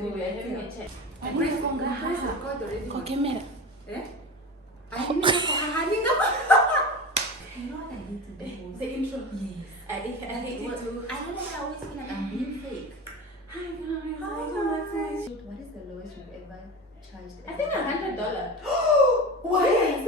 we are having a chat. Ko camera. Eh? I didn't know what I need to do. The intro. Yes. I hate it too. I don't know why I always feel like I'm being fake. Hi guys, What is the lowest you've ever charged? I think $100. Why?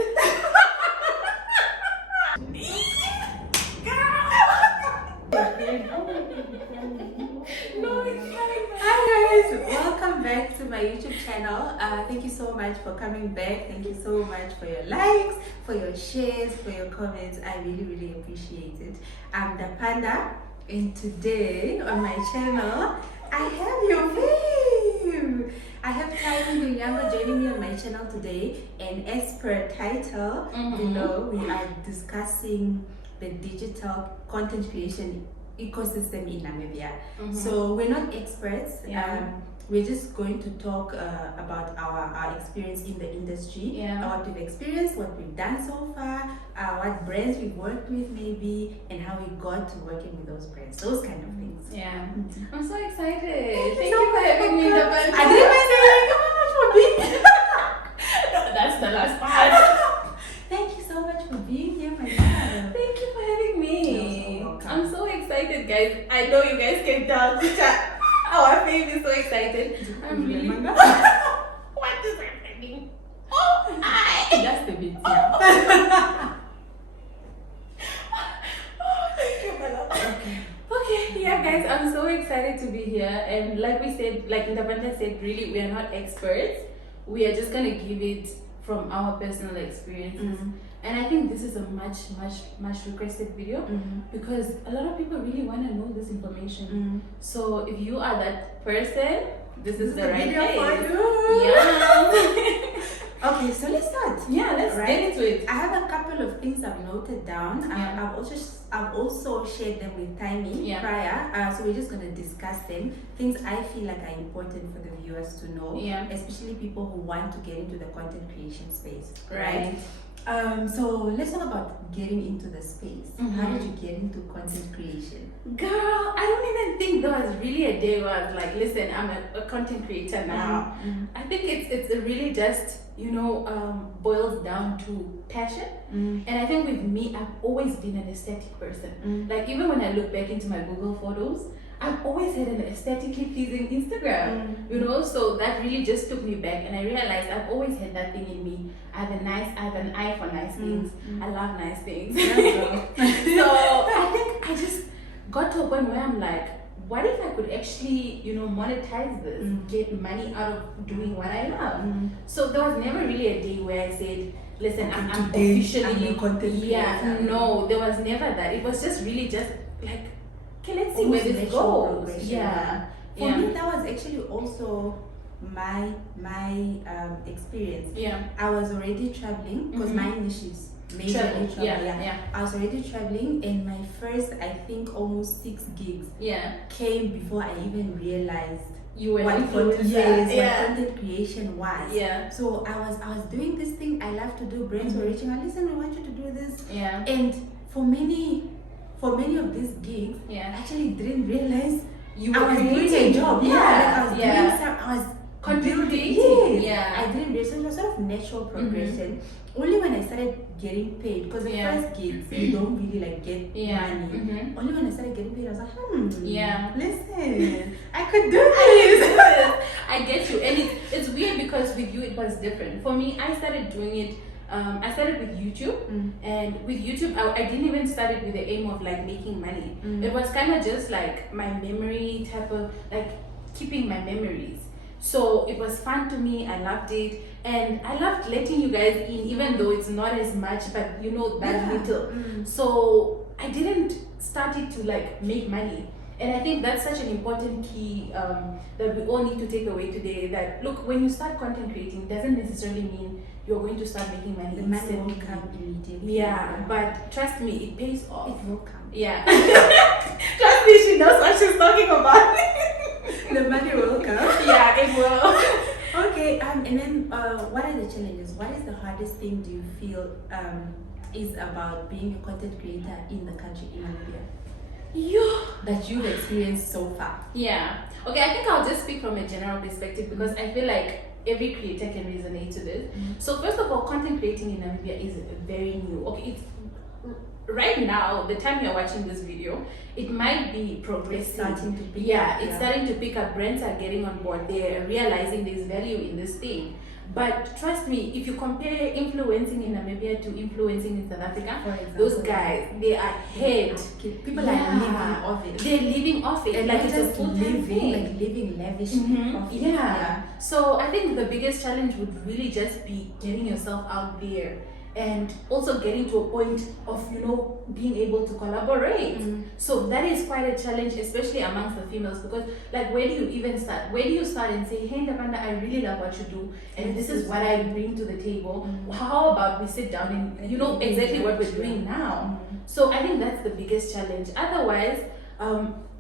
No, it's fine. Hi guys, welcome back to my YouTube channel. Thank you so much for coming back. Thank you so much for your likes, for your shares, for your comments. I really appreciate it. I'm the Panda, and today on my channel I have your fave. I have Taimi Nuunyango joining me on my channel today, and as per title below, we are discussing the digital content creation ecosystem in Namibia. So we're not experts. We're just going to talk about our experience in the industry, what we've experienced, what we've done so far, what brands we've worked with maybe, and how we got to working with those brands, those kind of things. I'm so excited. Thank you for having me. I didn't even say thank you so much for being No, that's the last part. Thank you so much for being here, my love. Thank you for having me. You're so welcome. I'm so excited, guys. I know you guys can tell. Our fave is so excited. I'm really. What is happening? Oh, Just a bit, yeah. Thank you, my love. Okay, yeah, guys, I'm so excited to be here. And like we said, like Ndapanda said, really, we are not experts. We are just gonna give it from our personal experiences. And I think this is a much requested video because a lot of people really want to know this information. So if you are that person, this is the right video place. for you. Yeah. Okay, so let's start. Yeah, let's get into it. I have a couple of things I've noted down. Yeah. I've also shared them with Taimi prior. So we're just gonna discuss them. Things I feel like are important for the viewers to know, especially people who want to get into the content creation space. Right. So let's talk about getting into the space. How did you get into content creation? Girl, I don't even think there was really a day where I was like, listen, I'm a content creator now. I think it's really just, boils down to passion. And I think with me, I've always been an aesthetic person. Like even when I look back into my Google photos, I've always had an aesthetically pleasing Instagram, so that really just took me back, and I realized I've always had that thing in me. I have an eye for nice things. I love nice things. So I think I just got to a point where I'm like, what if I could actually, monetize this, get money out of doing what I love? So there was never really a day where I said, listen, I'm officially a content creator. No, there was never that. It was just really just like, okay, let's see where this goes. For me, that was actually also my experience. I was already traveling because my niche is majorly travel. I was already traveling, and my first, I think, almost 6 gigs came before I even realized you were what content creation was. So I was doing this thing I love to do. Brands were reaching out, listen, we want you to do this. And for many of these gigs, I actually didn't realize I was doing a job. I was contributing. I didn't realize. So it was sort of natural progression. Only when I started getting paid, because the first gigs you don't really like get money. Only when I started getting paid, I was like, listen, I could do this. I get you, and it's weird because with you it was different. For me, I started doing it. I started with YouTube, and with YouTube, I didn't even start it with the aim of like making money. It was kind of just like my memory type of like keeping my memories. So it was fun to me. I loved it, and I loved letting you guys in, even though it's not as much, but that little. So I didn't start it to like make money. And I think that's such an important key that we all need to take away today, that look, when you start content creating, doesn't necessarily mean you're going to start making money. The money will come immediately. But trust me, it pays off. It will come. Trust me, she knows what she's talking about. The money will come. It will. Okay, and then what are the challenges? What is the hardest thing do you feel is about being a content creator in the country, in Namibia? that you've experienced so far? Yeah. Okay, I think I'll just speak from a general perspective because I feel like every creator can resonate to this. So first of all, content creating in Namibia is very new. Okay, it's right now, the time you're watching this video, it might be progressing. Starting to pick up. It's starting to pick up. Brands are getting on board. They're realizing there's value in this thing. But trust me, if you compare influencing in Namibia to influencing in South Africa, For example, those guys, they are ahead. People are living off it. They're living off it. And like not it's a just full-time living, thing. like living lavishly off it. Yeah. So I think the biggest challenge would really just be getting yourself out there and also getting to a point of, you know, being able to collaborate. So that is quite a challenge, especially amongst the females, because like, where do you even start? Where do you start and say, hey Ndapanda, I really love what you do and this is what I bring to the table. How about we sit down and, you know, exactly what we're doing now. So I think that's the biggest challenge. Otherwise,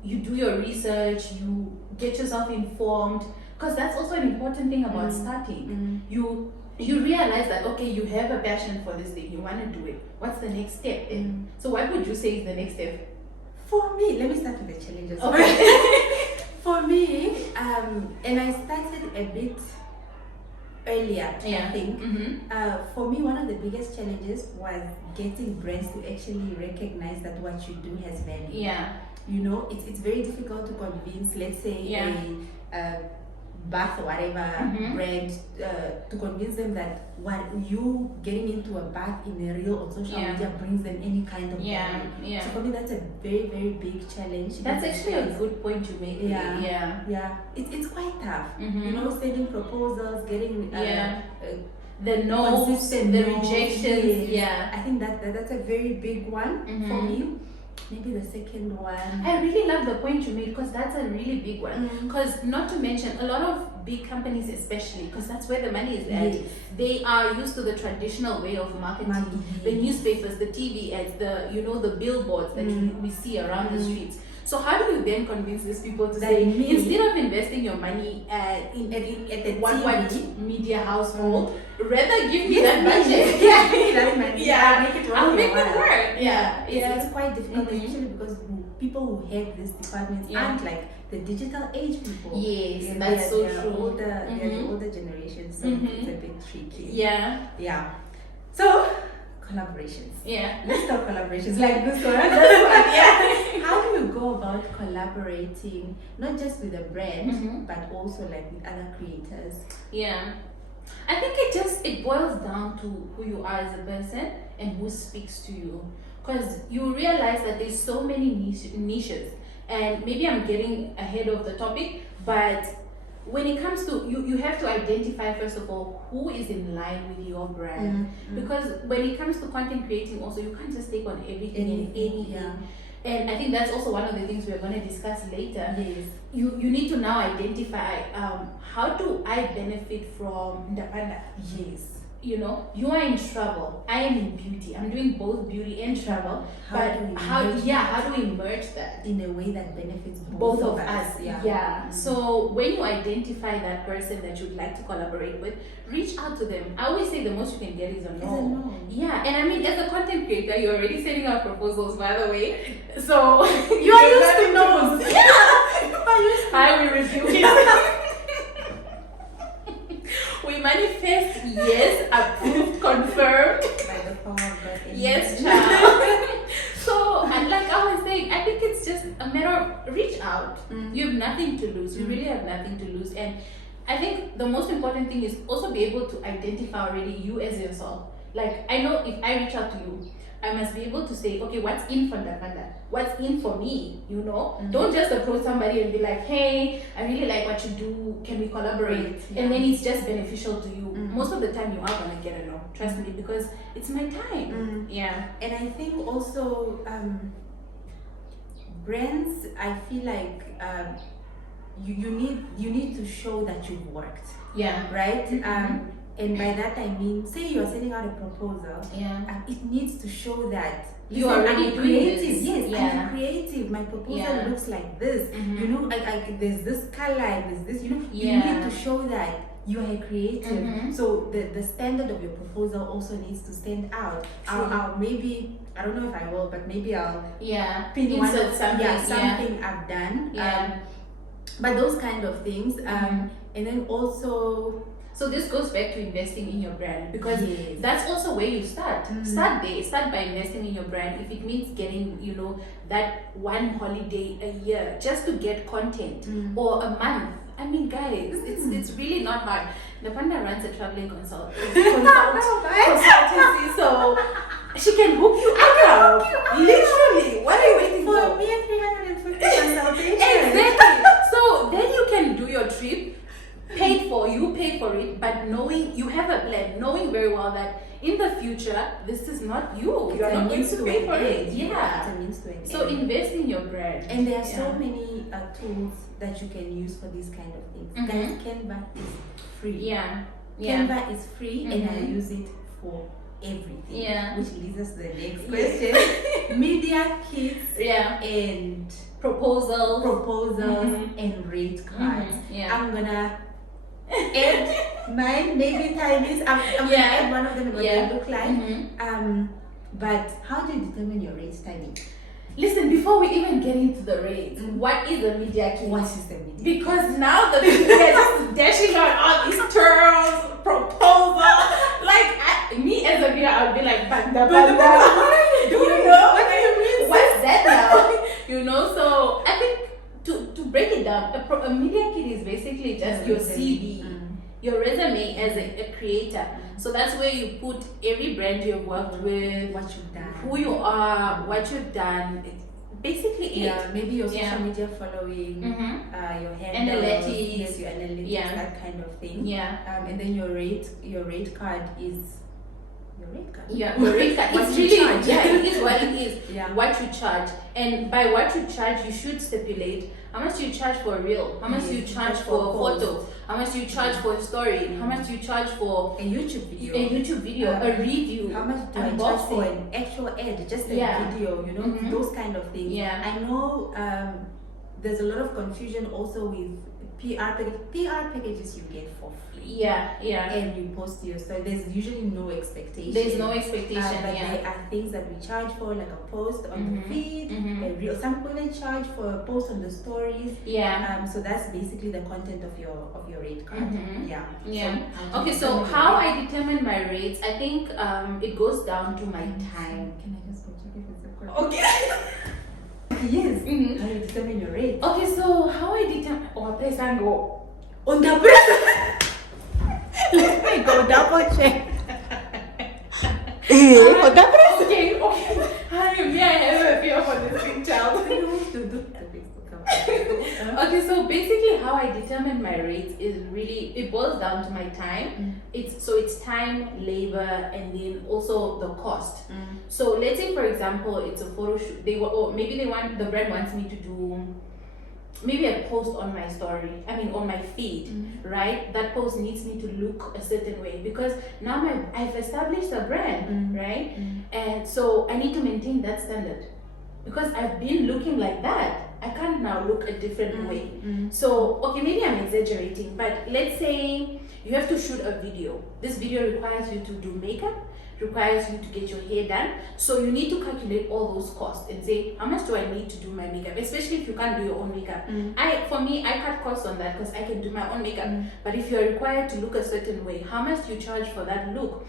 you do your research, you get yourself informed, because that's also an important thing about starting. You realize that, okay, you have a passion for this thing, you want to do it. What's the next step? So what would you say is the next step? For me, let me start with the challenges. Okay. For me, and I started a bit earlier, I think. For me, one of the biggest challenges was getting brands to actually recognize that what you do has value. Yeah. You know, it's very difficult to convince, let's say, a Barter or whatever brand, to convince them that what you getting into a bath in a reel on social media brings them any kind of value. So for me, that's a very, very big challenge. That's actually a good point you make. It's quite tough. You know, sending proposals, getting the no's, consistent the no's, rejections. I think that's a very big one for me. Maybe the second one. I really love the point you made, because that's a really big one. Because not to mention, a lot of big companies, especially, because that's where the money is at, they are used to the traditional way of marketing. The newspapers, the TV ads, the billboards that we see around the streets. So how do you then convince these people to say, instead of investing your money at the what media household, rather give me that budget. I'll make it work. It's quite difficult, especially because people who head these departments aren't like the digital age people. Yes, that's so true. They're the older generation, so it's a bit tricky. Yeah. So collaborations. Let's talk collaborations like this one. How do you go about collaborating, not just with a brand, but also like with other creators? I think it boils down to who you are as a person and who speaks to you, because you realize that there's so many niches, and maybe I'm getting ahead of the topic, but when it comes to you have to identify first of all who is in line with your brand, because when it comes to content creating also, you can't just take on everything and anything. And I think that's also one of the things we're going to discuss later. You need to now identify how do I benefit from Ndapanda? You know, you are in travel, I am in beauty, I'm doing both beauty and travel. How do we merge that in a way that benefits both of us? So when you identify that person that you'd like to collaborate with, reach out to them. I always say the most you can get is a no. And I mean, as a content creator, you're already sending out proposals, by the way, so you are used to no's. I will review it. We manifest yes, approved, confirmed. By the power of God. Yes, child. So, and like I was saying, I think it's just a matter of reach out. You have nothing to lose. You really have nothing to lose. And I think the most important thing is also be able to identify already you as yourself. Like, I know if I reach out to you, I must be able to say, okay, what's in for Ndapanda? What's in for me? You know? Don't just approach somebody and be like, hey, I really like what you do. Can we collaborate? And then it's just beneficial to you. Most of the time, you are going to get a no. Trust me, because it's my time. And I think also brands, I feel like you need to show that you've worked. Right? And by that I mean, say you are sending out a proposal, it needs to show that you are already creative. I'm creative. My proposal looks like this. You know, there's this color, there's this. You know, you need to show that you are a creative. So the standard of your proposal also needs to stand out. Maybe I don't know if I will, but maybe I'll pin insert one of something, something I've done. But those kind of things. And then also. So this goes back to investing in your brand, because Yes. that's also where you start. Start there. Start by investing in your brand. If it means getting, that one holiday a year just to get content, or a month. I mean, guys, it's really not hard. Napanda runs a traveling consultancy, so she can hook you up. Literally. What are you waiting for? For me, 350 consultation. Exactly. So then you can do your trip. You pay for it, but knowing you have a plan, knowing very well that in the future this is not you. You are not going to pay for it. Yeah. It's a means to an So end. invest in your brand. And there are so many tools that you can use for these kind of things. Guys, Canva is free. Yeah. Canva is free, and I use it for everything. Yeah. Which leads us to the next question. Media kits and proposals and rate cards. I'm gonna add mine, maybe Taimi's. I'm gonna add one of them and what they look like. But how do you determine your rates, Taimi? Listen, before we even get into the rates, what is a media kit? What is the media? Because now the people are just dashing out all these terms, proposal. Like me as a viewer, I would be like, banda. What are you doing? What do you mean? What's that now? So I think to break it down, a media kit is basically just your CV, your resume as a creator. So that's where you put every brand you've worked with, What you've done, who you are, what you've done. Basically it. Maybe your social media following, your handle, Analytics. your analytics, that kind of thing. And then your rate card is your rate card. Yeah, your rate card. What It's you really charge. it is what it is. Yeah. What you charge, and by what you charge, you should stipulate how much you charge for a reel, how much you charge for a photo, how much you charge for a story, how much you charge for a YouTube video, a review, how much do I charge for an actual ad, just a video, those kind of things. I know there's a lot of confusion also with PR packages you get for free. And you post your story. There's usually no expectation. There's no expectation. But there are things that we charge for, like a post on the feed, a reel. Some people even charge for a post on the stories. So that's basically the content of your rate card. So how I determine my rates, I think it goes down to my time. Can I just go check if it's a question? Okay. Yes. How do you determine your rate? Okay, so how I determine place and go on the break. Let me go double check. Okay. I have a fear for this big child. Okay, so basically how I determine my rates is really, it boils down to my time. It's time, labor, and then also the cost. So let's say, for example, it's a photo shoot. The brand wants me to do maybe a post on my story, on my feed, right? That post needs me to look a certain way because now I've established a brand, right? And so I need to maintain that standard because I've been looking like that. I can't now look a different way. So, okay, maybe I'm exaggerating, but let's say you have to shoot a video. This video requires you to do makeup, requires you to get your hair done. So you need to calculate all those costs and say, how much do I need to do my makeup? Especially if you can't do your own makeup. I cut costs on that because I can do my own makeup. But if you're required to look a certain way, how much do you charge for that look?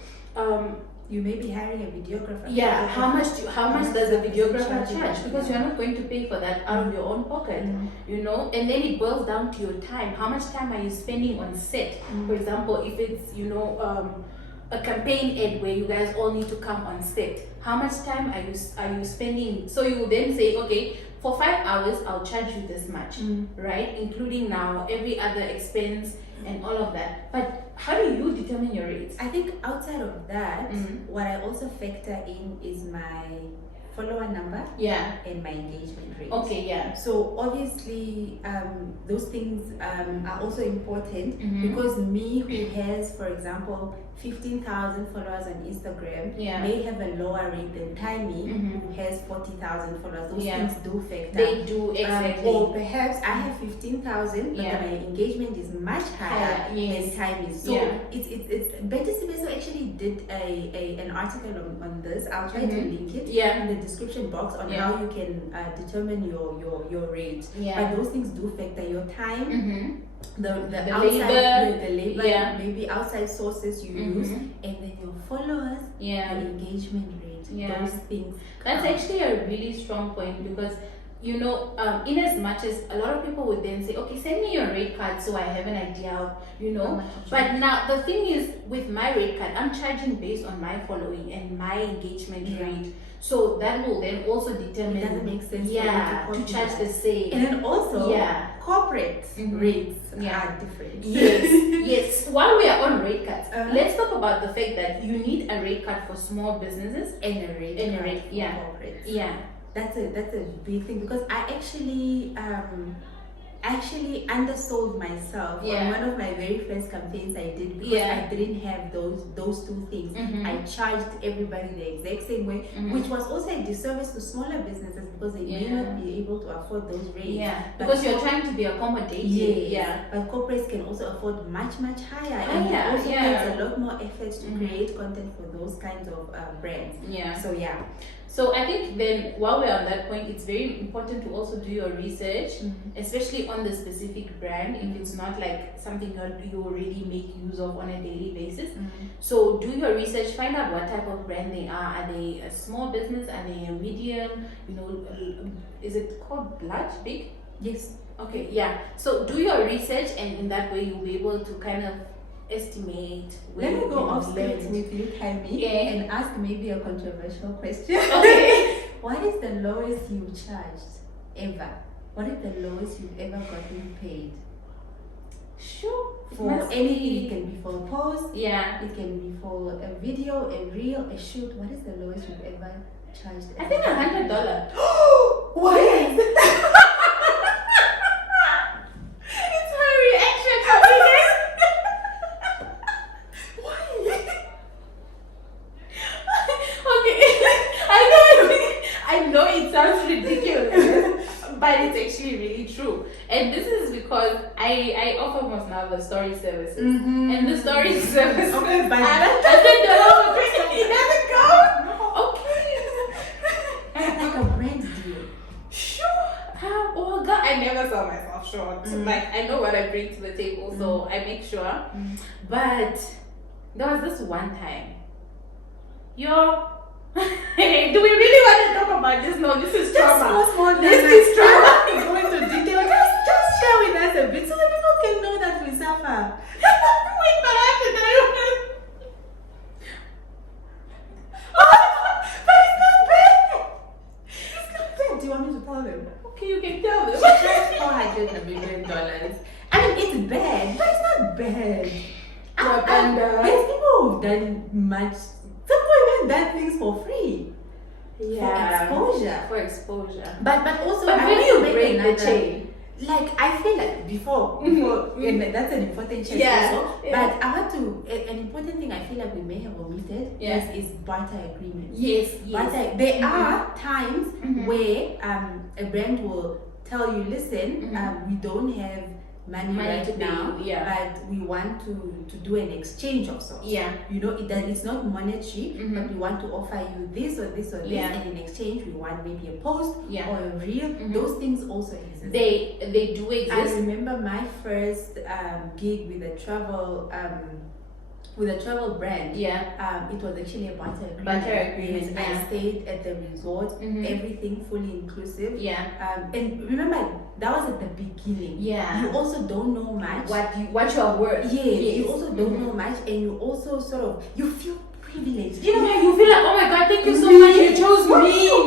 You may be hiring a videographer. How much does a videographer charge? Because you're not going to pay for that out of your own pocket, And then it boils down to your time. How much time are you spending on set? For example, if it's a campaign ad where you guys all need to come on set, how much time are you spending? So you will then say, okay, for 5 hours I'll charge you this much, right? Including now every other expense and all of that. But how do you determine your rates? I think outside of that, what I also factor in is my follower number and my engagement rate. So obviously those things are also important because me who has, for example, 15,000 followers on Instagram Yeah. may have a lower rate than Taimi, Mhm. who has 40,000 followers. Those Yeah. things do factor. They do, exactly. Or perhaps I have 15,000, but Yeah. my engagement is much higher Yes. than Taimi's. So Yeah. it's Betty Simeso actually did an article on this. I'll try to link it Yeah. in the description box on Yeah. how you can determine your rate. Yeah. But those things do factor your time. Mm-hmm. The The outside the labor, Yeah. maybe outside sources you use, and then your followers, Yeah. your engagement rate, Yeah. those things. That's count. actually a really strong point because, you know, in as much as a lot of people would then say, okay, send me your rate card so I have an idea of, you How know. much you But charge. now the thing is, with my rate card, I'm charging based on my following and my engagement Yeah. rate. So that will then also determine. It doesn't make sense for Yeah, you to to charge copy the that. same. And then also, Yeah. corporate Mhm. rates Yeah. are different. Yes, yes. While we are on rate cards, Uh-huh. let's talk about the fact that you need a rate card for small businesses. And a rate And a card rate, for yeah. corporate. Yeah. That's a big thing because I actually undersold myself Yeah. on one of my very first campaigns I did because Yeah. I didn't have those two things. Mhm. I charged everybody the exact same way, Mhm. which was also a disservice to smaller businesses because they may Yeah. not be able to afford those rates. Yeah, But because you're corp- trying to be accommodating. Yes, Yeah. but corporates can also afford much higher, and it Higher, also yeah. takes a lot more effort to Mhm. create content for those kinds of brands. Yeah. So yeah. So I think then while we're on that point, it's very important to also do your research, Mhm. especially on the specific brand, if it's not like something you already make use of on a daily basis. So do your research, find out what type of brand they are. Are they a small business? Are they a medium? You know, is it called large, big? Yes. Okay, yeah. So do your research, and in that way you'll be able to kind of estimate where Let me you go can off script land. with you, Taimi, Yeah. and ask maybe a controversial question. Okay. What is the lowest you've charged ever? What is the lowest you've ever gotten paid? Sure. It For must anything, be- it can be for a post, Yeah. it can be for a video, a reel, a shoot. What is the lowest you've ever charged? I think $100. Why? It's my reaction to this. Why? Okay. I know it sounds ridiculous, but it's actually really true. And this is because I offer most now the story services. And the story service. Okay, but $100 for drinking, it doesn't go. Okay. like a brand deal. Sure. Oh God, I never saw myself short. Like I know what I bring to the table, so I make sure. But there was this one time. Hey, do we really want to talk about this? No, this is trauma. Small This numbers. is trauma. I don't want to go into detail. Just share with us a bit so that people can know that we suffer. Wait, but I have to tell you. But it's not bad. It's not bad. Do you want me to tell them? Okay, you can tell them. She charged $400 million. I mean, it's bad, but it's not bad. Wakanda. There's people who've done much. Some people even done things for free. Yeah. For exposure. For exposure. But also, But I when want you to make break the another- chain. Like I feel like before, and that's an important check Yeah, also. yeah. But I want to an important thing I feel like we may have omitted Yeah. is barter agreements. Yes, Barter. There are times Mhm. where a brand will tell you, listen, Mhm. we don't have money Money right to pay now, you, yeah. but we want to do an exchange of sorts. Yeah. You know, it's not monetary, Mhm. but we want to offer you this or this or this, Yeah. and in exchange we want maybe a post Yeah. or a reel. Mhm. Those things also exist. They do I exist. remember my first gig with a travel brand. Yeah. It was actually a barter agreement. Barter agreement, I yeah. stayed at the resort, Mhm. everything fully inclusive. Yeah. And remember, that was at the beginning. Yeah. You also don't know much. What you are worth. Yes, you also don't Mhm. know much, and you also sort of you feel privileged. You know, you feel like, oh my God, thank you so much. You chose What me. do you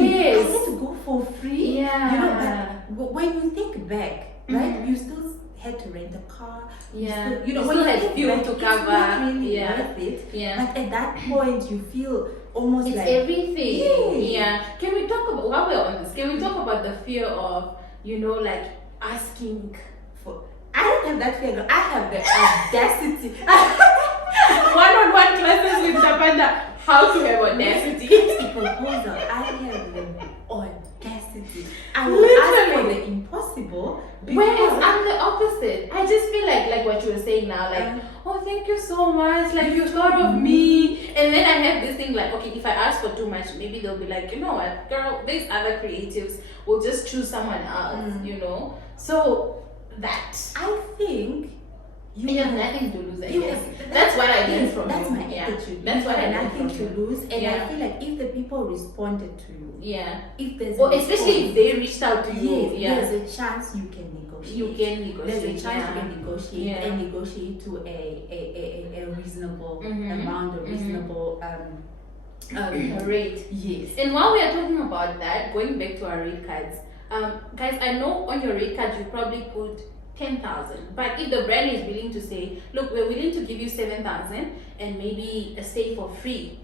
mean? Yes. I get to go for free. Yeah. You know, but when you think back, right, Mhm. you still had to rent a car. Yeah. You You when still you had think fuel back, to it's not cover. really Yeah. worth it. Yeah. But at that point, you feel almost It's like everything. Yeah. Yeah. Can we talk about, while we're on this, can we talk about the fear of, like asking for. I don't have that fear. I have the audacity. One-on-one classes with Tapanda. How to have audacity. The proposal, I have the audacity. I will ask for the impossible. Whereas I'm the opposite. I just feel like what you were saying now, like, oh, thank you so much, like you thought of me. And then I have this thing like, okay, if I ask for too much, maybe they'll be like, you know what, girl, these other creatives will just choose someone else, you know. So that I think you have nothing to lose, I guess. That's what I learned from that's you. my attitude. That's what I learned nothing from to you. lose. And I feel like if the people responded to you, if there's especially if they reached out to you, there's a chance you can negotiate. You can negotiate. There's a chance you can negotiate and negotiate to a reasonable amount, a reasonable rate. Yes. And while we are talking about that, going back to our rate cards, guys, I know on your rate card you probably put 10,000, but if the brand is willing to say, look, we're willing to give you 7,000 and maybe a stay for free,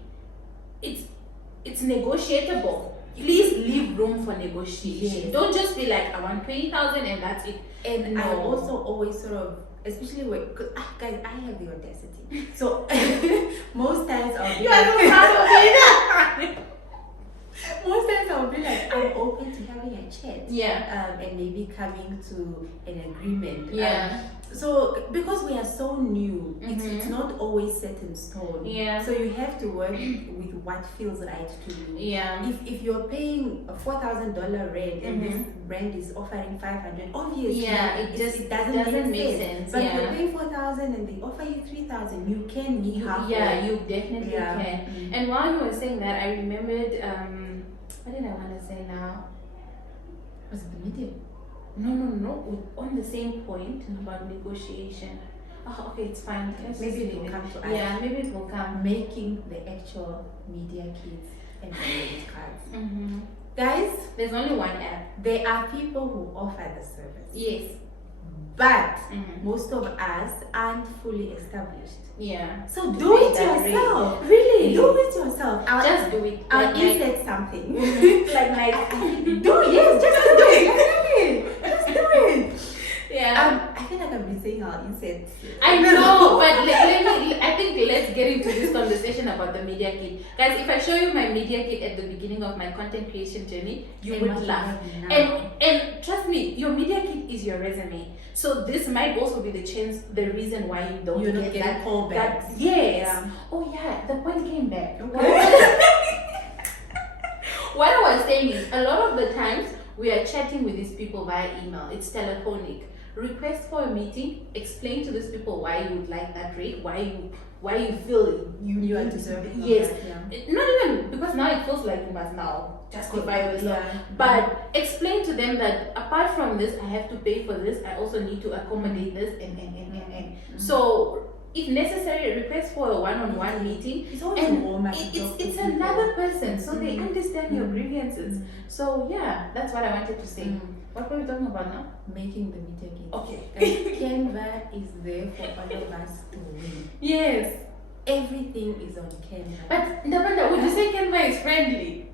it's negotiable. Please leave room for negotiation. Yes. Don't just be like, I want 20,000 and that's it. And I also always sort of, especially when, guys, I have the audacity. So most times I'll be most times I'll be like, I'm open to having a chat. And maybe coming to an agreement. So because we are so new, it's not always set in stone. So you have to work with what feels right to you. If you're paying a $4,000 rent and this brand is offering 500, obviously it doesn't make sense. But if you're paying 4,000 and they offer you 3,000, you can meet halfway. You definitely can. And while you were saying that, I remembered what did I want to say now? Was it the medium? No. On the same point about negotiation. Oh, okay, it's fine. Maybe it will come to us. Yeah, maybe it will come. Making the actual media kits and credit cards. Guys, there's only one app. There are people who offer the service. Yes. But most of us aren't fully established. So do do it yourself. Really? Do it yourself. Just do it. I'll insert something. like do it. Just do it. Just do it. I feel like I've been saying I'll insert. I know, but I think let's get into this conversation about the media kit. Guys, if I show you my media kit at the beginning of my content creation journey, you would laugh. And trust me, your media kit is your resume. So this might also be the reason why you don't get that callback. Oh yeah, the point came back. What I was saying is, a lot of the times we are chatting with these people via email. It's telephonic. Request for a meeting, explain to these people why you would like that rate, why you feel you are deserving. Not even because now it feels like you must now justify yourself. But explain to them that apart from this, I have to pay for this, I also need to accommodate this and. So if necessary, request for a one-on-one meeting. It's always it's another person, so they understand your grievances. So that's what I wanted to say. What were we talking about now? Making the media kit. Okay. Canva is there for all of us to win. Yes. Everything is on Canva. But Ndapanda, would you say Canva is friendly?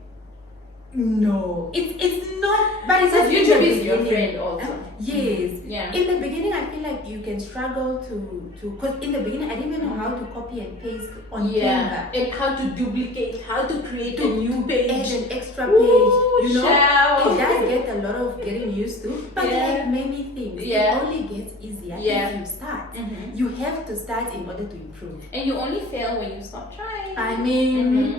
No. It's not, but it's because YouTube is your friend also. Yes. In the beginning, I feel like you can struggle to because in the beginning I didn't even know how to copy and paste on Canva. And how to duplicate, how to create a new page. Add an extra page. It does get a lot of getting used to. But like many things, it only gets easier if you start. You have to start in order to improve. And you only fail when you stop trying. I mean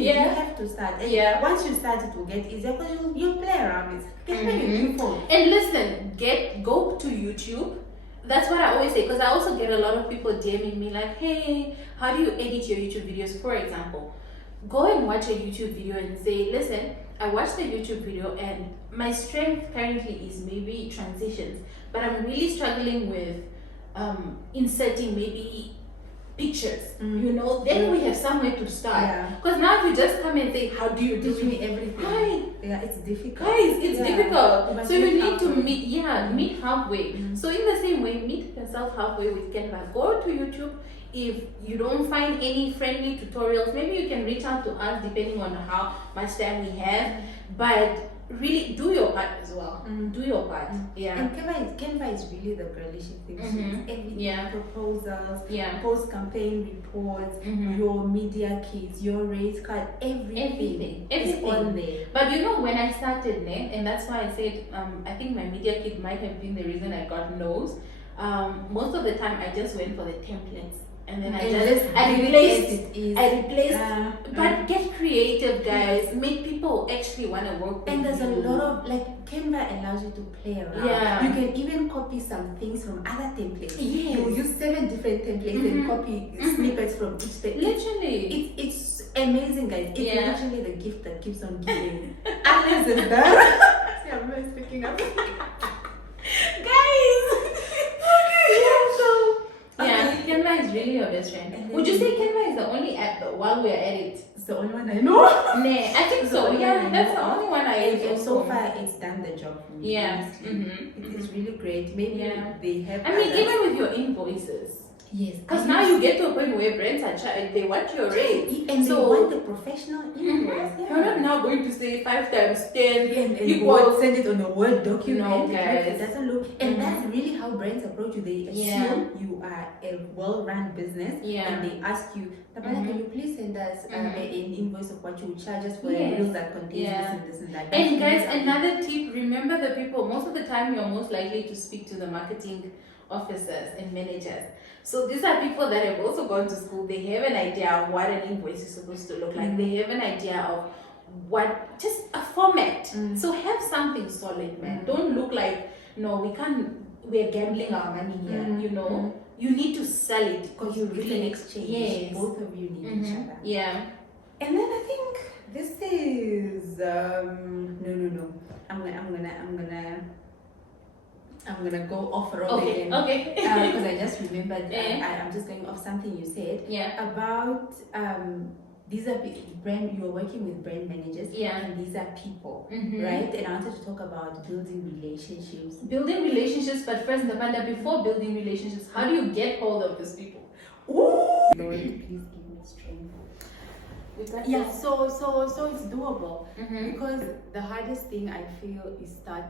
you have to start. And once you start, it will get easier because you'll play around it. And listen, go to YouTube. That's what I always say, because I also get a lot of people DMing me like, hey, how do you edit your YouTube videos? For example, go and watch a YouTube video and say, listen, I watched the YouTube video and my strength currently is maybe transitions, but I'm really struggling with inserting maybe pictures, then we have somewhere to start. Because now if you just come and say, how do you do everything? It's difficult. Guys, it's difficult. So you need to meet halfway. So in the same way, meet yourself halfway with Canva. Go to YouTube. If you don't find any friendly tutorials, maybe you can reach out to us depending on how much time we have. But really do your part as well. Do your part. Yeah. And Canva is really the girlish thing. Everything, Yeah. proposals, Yeah. post-campaign reports, your media kits, your rate card, everything is on there. But you know, when I started, and that's why I said, I think my media kit might have been the reason I got no's. Most of the time, I just went for the templates. And then I replaced. But get creative, guys. Make people actually want to work with And there's you. a lot of, like, Canva allows you to play around. Yeah. You can even copy some things from other templates. Yes. You use 7 different templates and copy snippets from each template. Literally. It's amazing, guys. It's literally the gift that keeps on giving. Unless it's done. See, I'm not speaking up. Guys! Canva is really your best friend. Would you say Canva is the only app that while we're at it? It's the only one I know. I think so. Yeah, that's the only one I use. And so far, it's done the job for me. Yeah. It is really great. Maybe they have. I mean, even with your invoices. Yes. Because now you get to a point where brands are they want your rate. And so, they want the professional invoice. You're not now going to say 5 times 10 and equals. Send it on a Word document. No, guys. It doesn't look. And that's really how brands approach you. They assume you are a well-run business. And they ask you, Tabana, can you please send us an invoice of what you would charge us for a reel that contains this and this and that. And guys, another tip, remember the people, most of the time you're most likely to speak to the marketing officers and managers. So these are people that have also gone to school. They have an idea of what an invoice is supposed to look like. They have an idea of what, just a format. So have something solid, man. Don't look like, no, we're gambling our money here, you know. You need to sell it because you really exchange. Yes. Both of you need each other. Yeah. And then I think this is no. I'm gonna go off road again. Okay. Because I just remembered. I'm just going off something you said. About these are you're working with brand managers. And these are people, right? And I wanted to talk about building relationships. But first, Nabanda, before building relationships, how do you get hold of these people? Ooh. Lord, please give me strength. So it's doable because the hardest thing I feel is starting.